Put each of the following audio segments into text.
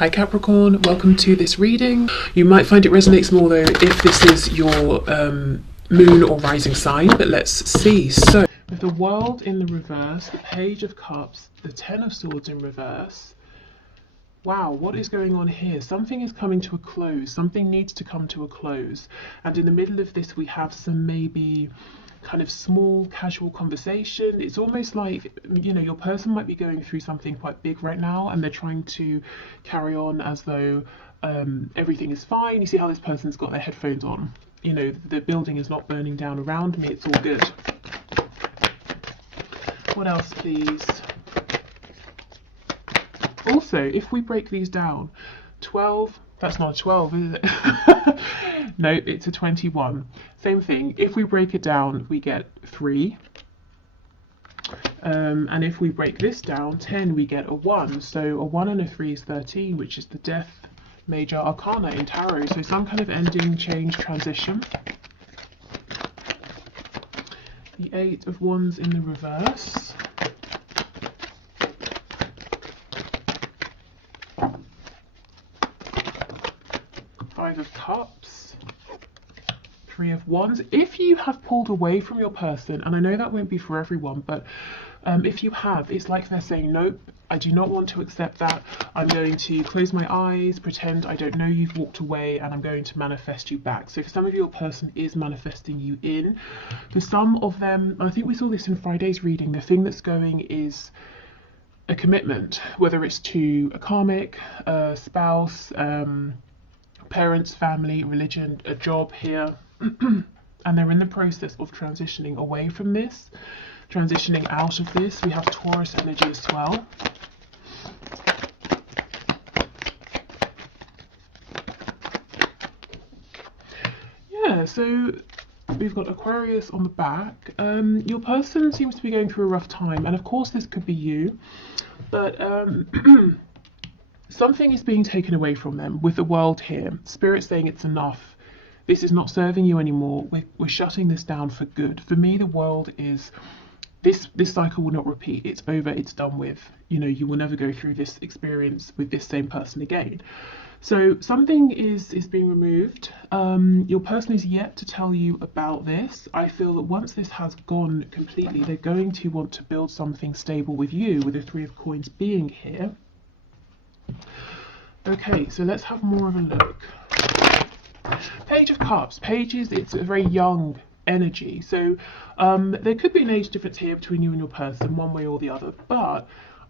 Hi Capricorn, welcome to this reading. You might find it resonates more though if this is your moon or rising sign, but let's see. So, with the World in the reverse, the Page of Cups, the Ten of Swords in reverse. Wow, what is going on here? Something is coming to a close. Something needs to come to a close. And in the middle of this, we have some maybe kind of small casual conversation. It's almost like, you know, your person might be going through something quite big right now and they're trying to carry on as though everything is fine. You see how this person's got their headphones on. You know, the building is not burning down around me. It's all good. What else, please? Also, if we break these down, 12, that's not a 12, is it? No, it's a 21. Same thing. If we break it down, we get 3. And if we break this down, 10, we get a 1. So a 1 and a 3 is 13, which is the Death Major Arcana in Tarot. So some kind of ending, change, transition. The 8 of Wands in the reverse. Five of Cups, 3 of Wands. If you have pulled away from your person, and I know that won't be for everyone, but if you have, it's like they're saying, nope, I do not want to accept that. I'm going to close my eyes, pretend I don't know you've walked away, and I'm going to manifest you back. So for some of you, your person is manifesting you in. For some of them, I think we saw this in Friday's reading, the thing that's going is a commitment, whether it's to a karmic, a spouse, parents, family, religion, a job here, and they're in the process of transitioning away from this, transitioning out of this. We have Taurus energy as well. Yeah, so we've got Aquarius on the back. Your person seems to be going through a rough time, and of course this could be you, but something is being taken away from them with the World here. Spirit saying it's enough. This is not serving you anymore. We're shutting this down for good. For me, the World is, this cycle will not repeat. It's over, it's done with. You know, you will never go through this experience with this same person again. So something is being removed. Your person is yet to tell you about this. I feel that once this has gone completely, they're going to want to build something stable with you, with the 3 of Coins being here. Okay, so let's have more of a look. Page of Cups. Pages, it's a very young energy. So there could be an age difference here between you and your person, one way or the other. But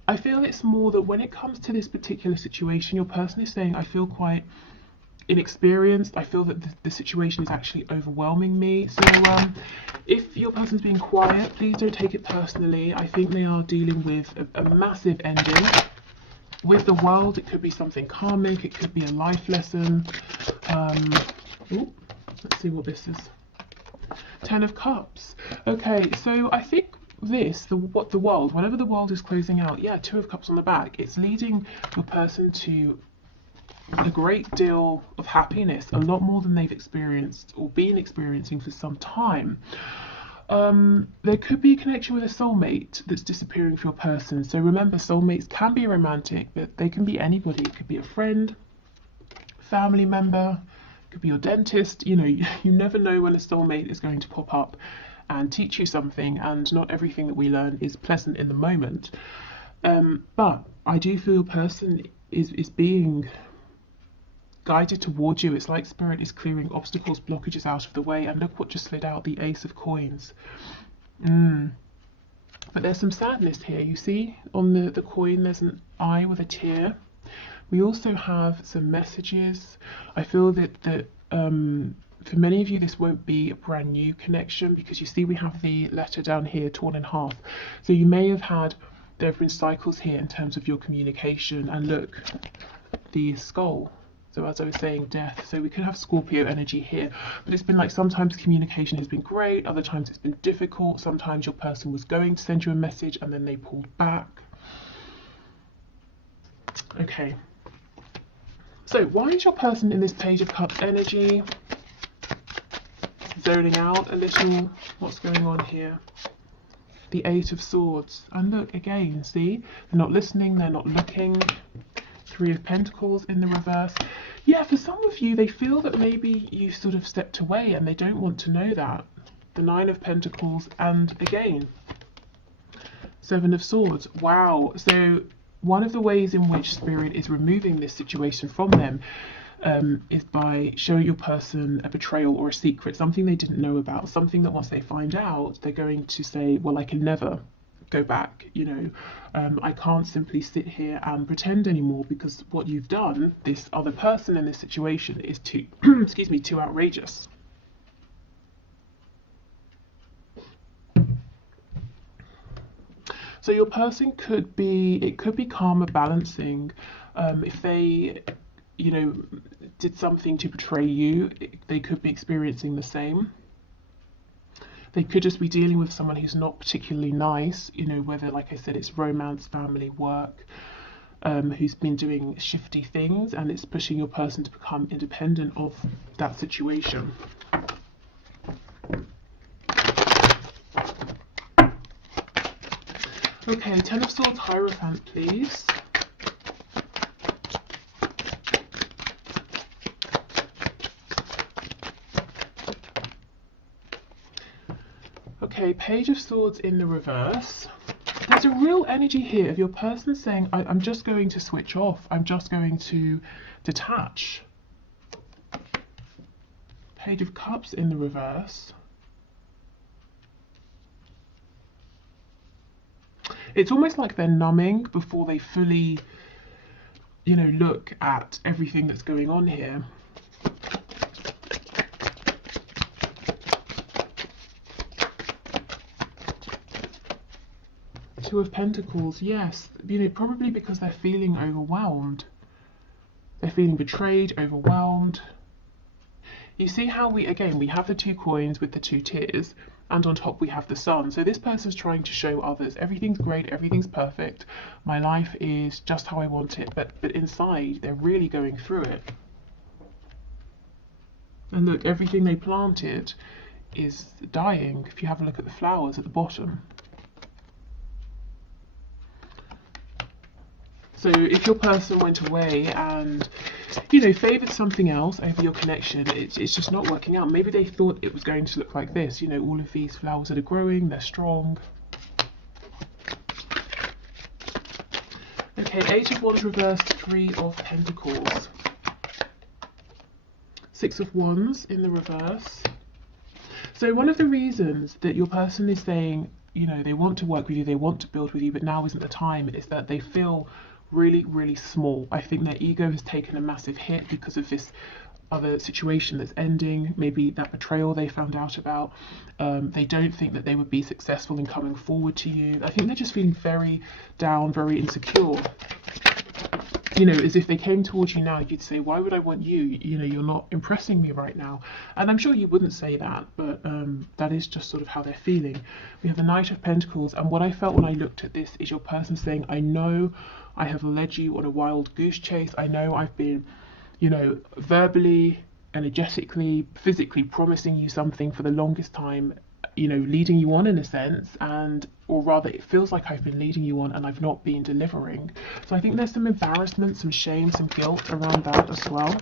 I feel it's more that when it comes to this particular situation, your person is saying, I feel quite inexperienced. I feel that the situation is actually overwhelming me. So if your person's being quiet, please don't take it personally. I think they are dealing with a massive ending. With the World, it could be something karmic, it could be a life lesson. Let's see what this is. 10 of Cups. Okay, so I think this, the World, whenever the World is closing out, yeah, 2 of Cups on the back, it's leading your person to a great deal of happiness, a lot more than they've experienced or been experiencing for some time. There could be a connection with a soulmate that's disappearing for your person. So remember, soulmates can be romantic, but they can be anybody. It could be a friend, family member, it could be your dentist. You know, you never know when a soulmate is going to pop up and teach you something, and not everything that we learn is pleasant in the moment. But I do feel your person is being guided towards you. It's like Spirit is clearing obstacles, blockages out of the way. And look what just slid out, the Ace of Coins. But there's some sadness here. You see on the coin there's an eye with a tear. We also have some messages. I feel that for many of you this won't be a brand new connection, because you see we have the letter down here torn in half. So you may have had, there have been cycles here in terms of your communication. And look, the skull. So as I was saying, death. So we could have Scorpio energy here, but it's been like sometimes communication has been great, other times it's been difficult. Sometimes your person was going to send you a message and then they pulled back. Okay. So why is your person in this Page of Cups energy? Zoning out a little. What's going on here? The 8 of Swords. And look again, see? They're not listening, they're not looking. Three of Pentacles in the reverse. Yeah, for some of you, they feel that maybe you sort of stepped away and they don't want to know that. The Nine of Pentacles, and again, Seven of Swords. Wow. So one of the ways in which Spirit is removing this situation from them is by showing your person a betrayal or a secret, something they didn't know about, something that once they find out, they're going to say, well, I can never go back, you know, I can't simply sit here and pretend anymore, because what you've done, this other person in this situation, is too, excuse me, too outrageous. So your person could be, it could be karma balancing. If they, you know, did something to betray you, they could be experiencing the same. They could just be dealing with someone who's not particularly nice, you know, whether, like I said, it's romance, family, work, who's been doing shifty things, and it's pushing your person to become independent of that situation. Okay, Ten of Swords, Hierophant, please. Okay, Page of Swords in the reverse. There's a real energy here of your person saying, I'm just going to switch off. I'm just going to detach. Page of Cups in the reverse. It's almost like they're numbing before they fully, you know, look at everything that's going on here. Two of Pentacles, yes, you know, probably because they're feeling overwhelmed. They're feeling betrayed, overwhelmed. You see how we have the two coins with the two tears, and on top we have the sun. So this person's trying to show others, everything's great, everything's perfect, my life is just how I want it, but inside they're really going through it. And look, everything they planted is dying. If you have a look at the flowers at the bottom. So if your person went away and, you know, favoured something else over your connection, it's just not working out. Maybe they thought it was going to look like this, you know, all of these flowers that are growing, they're strong. Okay, Eight of Wands reversed, Three of Pentacles. Six of Wands in the reverse. So one of the reasons that your person is saying, you know, they want to work with you, they want to build with you, but now isn't the time, is that they feel really, really small. I think their ego has taken a massive hit because of this other situation that's ending, maybe that betrayal they found out about. They don't think that they would be successful in coming forward to you. I think they're just feeling very down, very insecure. You know, as if they came towards you now, you'd say, why would I want you? You know, you're not impressing me right now. And I'm sure you wouldn't say that, but that is just sort of how they're feeling. We have the Knight of Pentacles, and what I felt when I looked at this is your person saying, I know I have led you on a wild goose chase. I know I've been, you know, verbally, energetically, physically promising you something for the longest time, you know, leading you on in a sense, and or rather it feels like I've been leading you on and I've not been delivering. So I think there's some embarrassment, some shame, some guilt around that as well.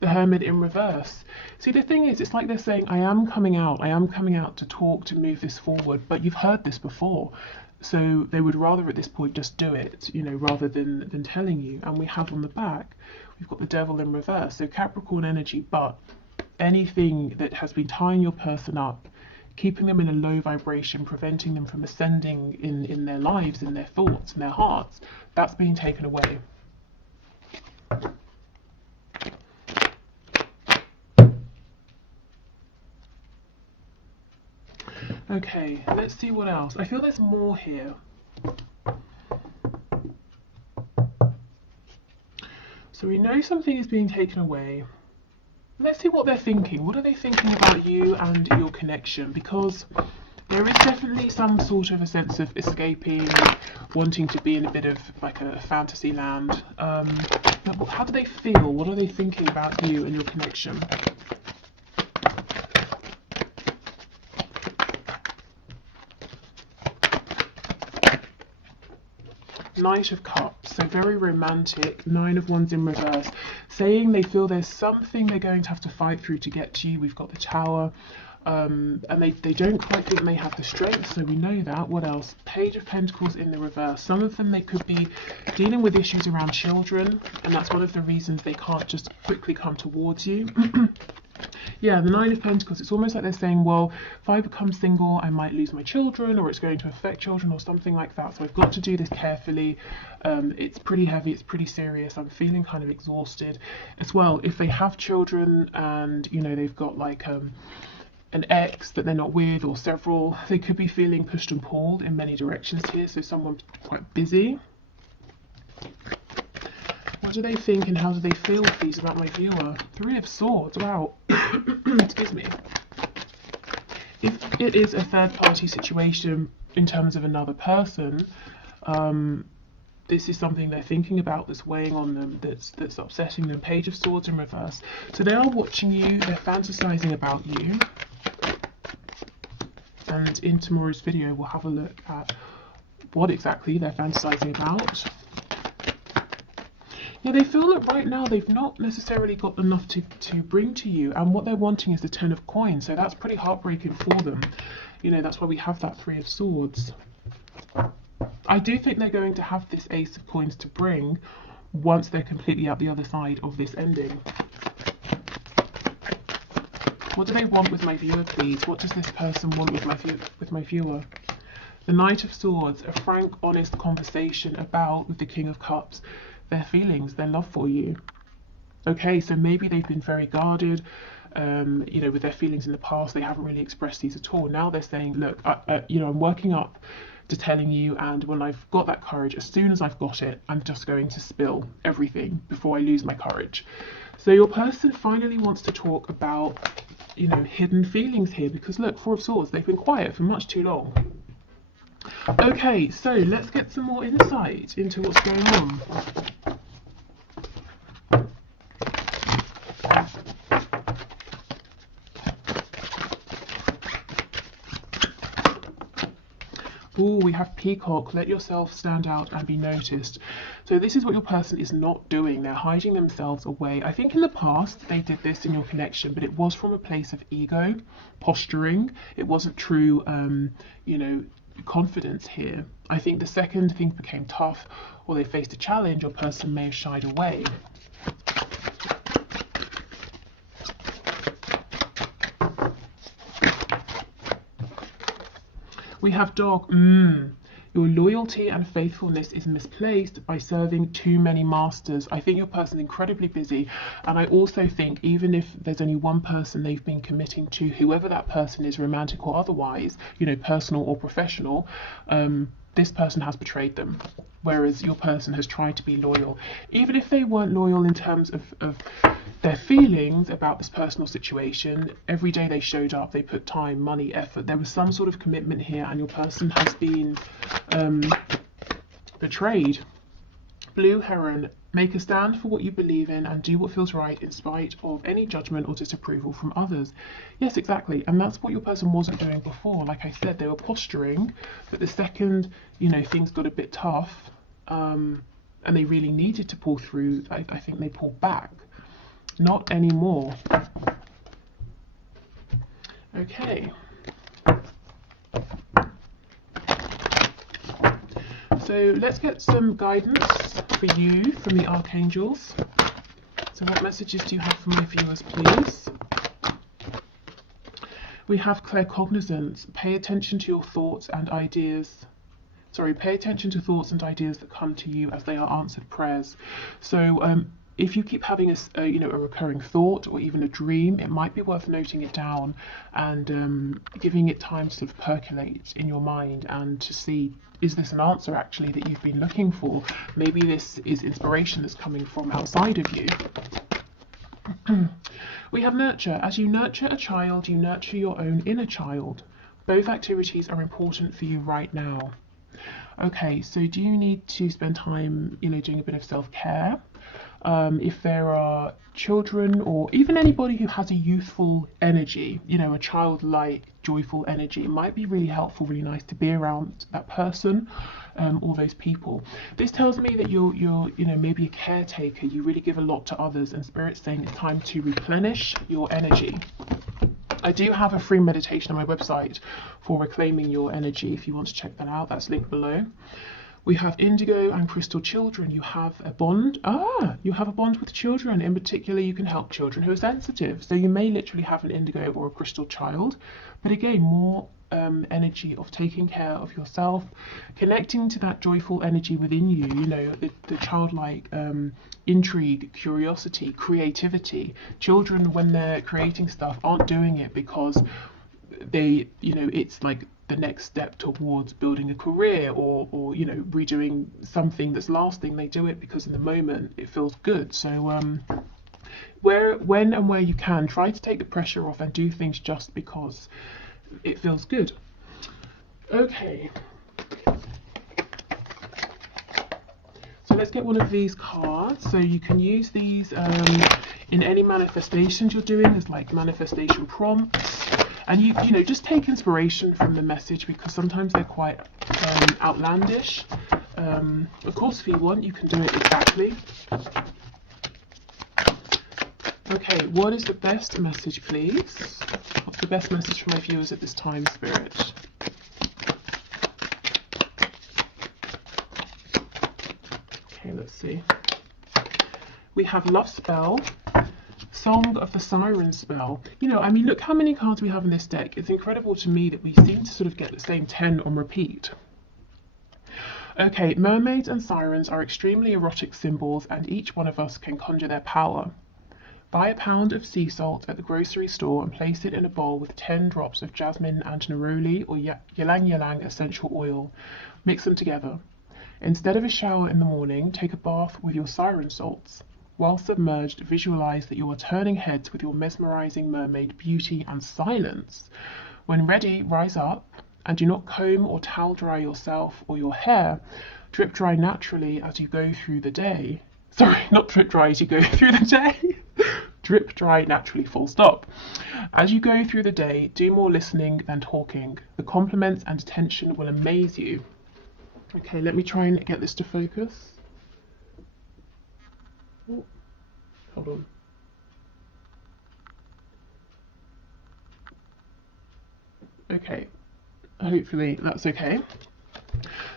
The Hermit in reverse. See, the thing is, it's like they're saying, I am coming out to talk, to move this forward, but you've heard this before. So they would rather at this point just do it, you know, rather than telling you. And we have on the back, we've got the Devil in reverse. So Capricorn energy, but anything that has been tying your person up, keeping them in a low vibration, preventing them from ascending in their lives, in their thoughts, in their hearts, that's being taken away. Okay, let's see what else. I feel there's more here. So we know something is being taken away. Let's see what they're thinking. What are they thinking about you and your connection? Because there is definitely some sort of a sense of escaping, wanting to be in a bit of like a fantasy land. But how do they feel? What are they thinking about you and your connection? Knight of Cups. Cups, so very romantic. Nine of Wands in reverse, saying they feel there's something they're going to have to fight through to get to you. We've got the Tower. And they don't quite think they have the strength, so we know that. What else? Page of Pentacles in the reverse. Some of them, they could be dealing with issues around children, and that's one of the reasons they can't just quickly come towards you. Yeah, the Nine of Pentacles, it's almost like they're saying, well, if I become single, I might lose my children, or it's going to affect children, or something like that. So I've got to do this carefully. It's pretty heavy, it's pretty serious. I'm feeling kind of exhausted as well. If they have children and, you know, they've got like an ex that they're not with, or several, they could be feeling pushed and pulled in many directions here. So someone's quite busy. What do they think and how do they feel, please, about my viewer? Three of Swords, wow. Excuse me. If it is a third-party situation in terms of another person, this is something they're thinking about, that's weighing on them, that's upsetting them. Page of Swords in reverse. So they are watching you, they're fantasizing about you. And in tomorrow's video, we'll have a look at what exactly they're fantasizing about. Yeah, they feel that right now they've not necessarily got enough to bring to you, and what they're wanting is the Ten of Coins, so that's pretty heartbreaking for them. You know, that's why we have that Three of Swords. I do think they're going to have this Ace of Coins to bring once they're completely out the other side of this ending. What do they want with my viewer, please? What does this person want with my viewer? The Knight of Swords, a frank, honest conversation about, with the King of Cups, their feelings, their love for you. Okay, so maybe they've been very guarded, you know, with their feelings in the past. They haven't really expressed these at all. Now they're saying, look, you know, I'm working up to telling you, and when I've got that courage, as soon as I've got it, I'm just going to spill everything before I lose my courage. So your person finally wants to talk about, you know, hidden feelings here, because look, Four of Swords, they've been quiet for much too long. Okay, so let's get some more insight into what's going on. Oh, we have Peacock. Let yourself stand out and be noticed. So this is what your person is not doing. They're hiding themselves away. I think in the past they did this in your connection, but it was from a place of ego, posturing. It wasn't true, you know, confidence here. I think the second things became tough, or they faced a challenge, your person may have shied away. We have Dog. Your loyalty and faithfulness is misplaced by serving too many masters. I think your person's incredibly busy, and I also think even if there's only one person they've been committing to, whoever that person is, romantic or otherwise, you know, personal or professional, this person has betrayed them, whereas your person has tried to be loyal. Even if they weren't loyal in terms of their feelings about this personal situation, every day they showed up, they put time, money, effort. There was some sort of commitment here, and your person has been betrayed. Blue Heron, make a stand for what you believe in and do what feels right in spite of any judgment or disapproval from others. Yes, exactly. And that's what your person wasn't doing before. Like I said, they were posturing, but the second, you know, things got a bit tough, and they really needed to pull through, I think they pulled back. Not anymore. Okay. So let's get some guidance for you from the archangels. So what messages do you have for my viewers, please? We have claircognizance. Pay attention to your thoughts and ideas. Sorry, pay attention to thoughts and ideas that come to you as they are answered prayers. So if you keep having a recurring thought or even a dream, it might be worth noting it down and giving it time to sort of percolate in your mind and to see, is this an answer actually that you've been looking for? Maybe this is inspiration that's coming from outside of you. We have nurture. As you nurture a child, you nurture your own inner child. Both activities are important for you right now. Okay, so do you need to spend time, doing a bit of self-care? If there are children or even anybody who has a youthful energy, a childlike, joyful energy, it might be really helpful, really nice to be around that person, or those people. This tells me that you're maybe a caretaker. You really give a lot to others, and Spirit's saying it's time to replenish your energy. I do have a free meditation on my website for reclaiming your energy if you want to check that out. That's linked below. We have indigo and crystal children. You have a bond. You have a bond with children. In particular, you can help children who are sensitive. So you may literally have an indigo or a crystal child. But again, more energy of taking care of yourself, connecting to that joyful energy within you, the childlike intrigue, curiosity, creativity. Children, when they're creating stuff, aren't doing it because they, it's like the next step towards building a career or redoing something that's lasting. They do it because in the moment it feels good. So when and where you can, try to take the pressure off and do things just because it feels good. Okay, so let's get one of these cards. So you can use these in any manifestations you're doing as like manifestation prompts. And you just take inspiration from the message because sometimes they're quite outlandish. Of course, if you want, you can do it exactly. Okay, what is the best message, please? What's the best message for my viewers at this time, Spirit? Okay, let's see. We have Love Spell. Song of the Siren spell. Look how many cards we have in this deck. It's incredible to me that we seem to sort of get the same 10 on repeat. Okay, mermaids and sirens are extremely erotic symbols, and each one of us can conjure their power. Buy a pound of sea salt at the grocery store and place it in a bowl with 10 drops of jasmine and neroli or ylang ylang essential oil. Mix them together. Instead of a shower in the morning, take a bath with your siren salts. While submerged, visualize that you are turning heads with your mesmerizing mermaid beauty and silence. When ready, rise up and do not comb or towel dry yourself or your hair. Drip dry naturally as you go through the day. Sorry, not drip dry as you go through the day. Drip dry naturally, full stop. As you go through the day, do more listening than talking. The compliments and attention will amaze you. Okay, let me try and get this to focus. Hold on. Okay, hopefully that's okay.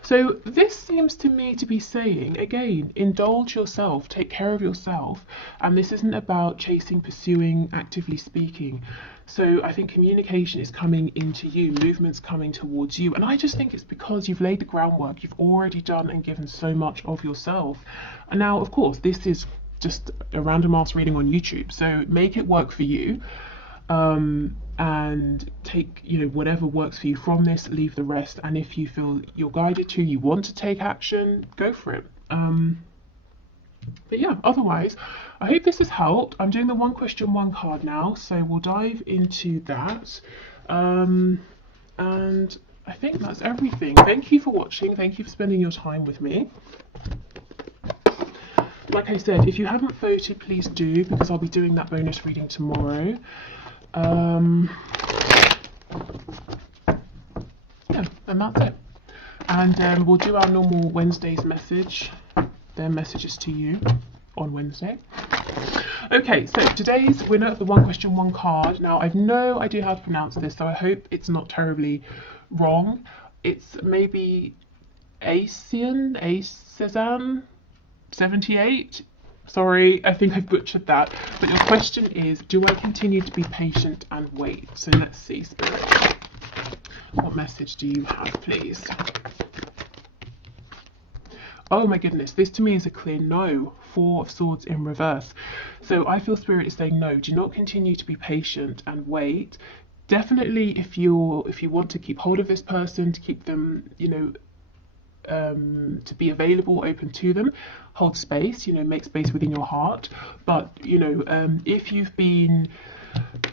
So this seems to me to be saying, again, indulge yourself, take care of yourself, and this isn't about chasing, pursuing, actively speaking. So I think communication is coming into you, movement's coming towards you, and I just think it's because you've laid the groundwork, you've already done and given so much of yourself. And now, of course, this is just a random ass reading on YouTube, so make it work for you. And take whatever works for you from this, leave the rest, and if you feel you're guided to, you want to take action, go for it. But yeah, otherwise I hope this has helped. I'm doing the one question one card now, so we'll dive into that, and I think that's everything. Thank you for watching, thank you for spending your time with me. Like I said, if you haven't voted, please do, because I'll be doing that bonus reading tomorrow. Yeah, and that's it. And we'll do our normal Wednesday's message, their messages to you on Wednesday. Okay, so today's winner of the one question one card. Now, I've no idea how to pronounce this, so I hope it's not terribly wrong. It's maybe Asian 78. Sorry, I think I've butchered that. But your question is, do I continue to be patient and wait? So let's see, Spirit. What message do you have, please? Oh my goodness, this to me is a clear no. 4 of Swords in reverse. So I feel Spirit is saying no, do not continue to be patient and wait. Definitely if you want to keep hold of this person, to keep them, to be available, open to them, hold space, make space within your heart. But if you've been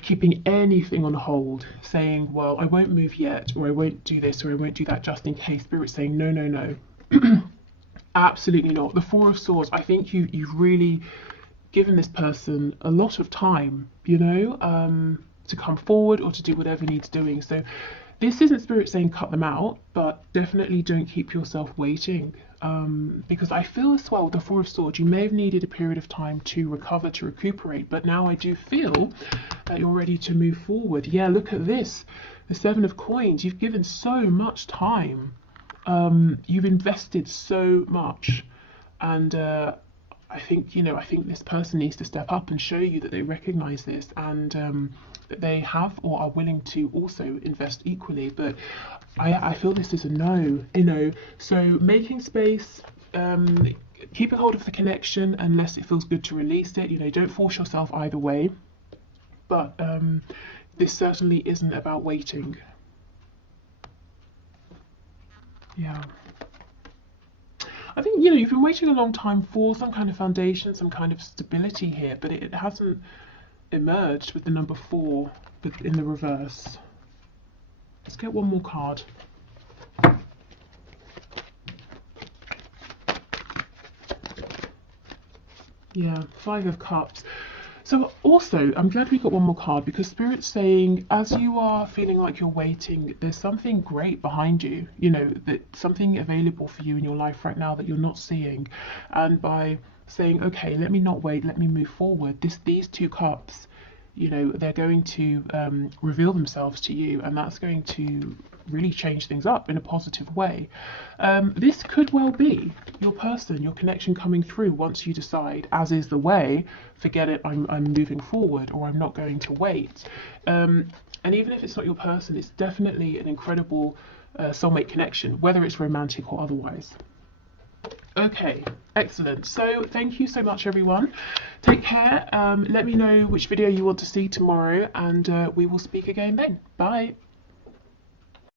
keeping anything on hold, saying, well, I won't move yet, or I won't do this, or I won't do that, just in case, Spirit's saying no, no, no, Absolutely not. The Four of Swords, I think you've really given this person a lot of time, you know, to come forward or to do whatever needs doing. So this isn't Spirit saying cut them out, but definitely don't keep yourself waiting. Because I feel as well, the Four of Swords, you may have needed a period of time to recover, to recuperate, but now I do feel that you're ready to move forward. Yeah, look at this, the Seven of Coins. You've given so much time. You've invested so much, and I think, you know, I think this person needs to step up and show you that they recognize this, and that they have or are willing to also invest equally. But I feel this is a no, you know. So making space, keeping hold of the connection unless it feels good to release it. You know, don't force yourself either way. But this certainly isn't about waiting. Yeah. I think, you know, you've been waiting a long time for some kind of foundation, some kind of stability here, but it hasn't emerged with the number 4, but in the reverse. Let's get one more card. Yeah, 5 of Cups. So also, I'm glad we got one more card, because Spirit's saying, as you are feeling like you're waiting, there's something great behind you, you know, that something available for you in your life right now that you're not seeing. And by saying, okay, let me not wait, let me move forward, these 2 cups, you know, they're going to reveal themselves to you, and that's going to really change things up in a positive way. This could well be your person, your connection coming through once you decide, as is the way, forget it, I'm moving forward, or I'm not going to wait. And even if it's not your person, it's definitely an incredible soulmate connection, whether it's romantic or otherwise. Okay, excellent. So thank you so much, everyone. Take care. Let me know which video you want to see tomorrow, and we will speak again then. Bye.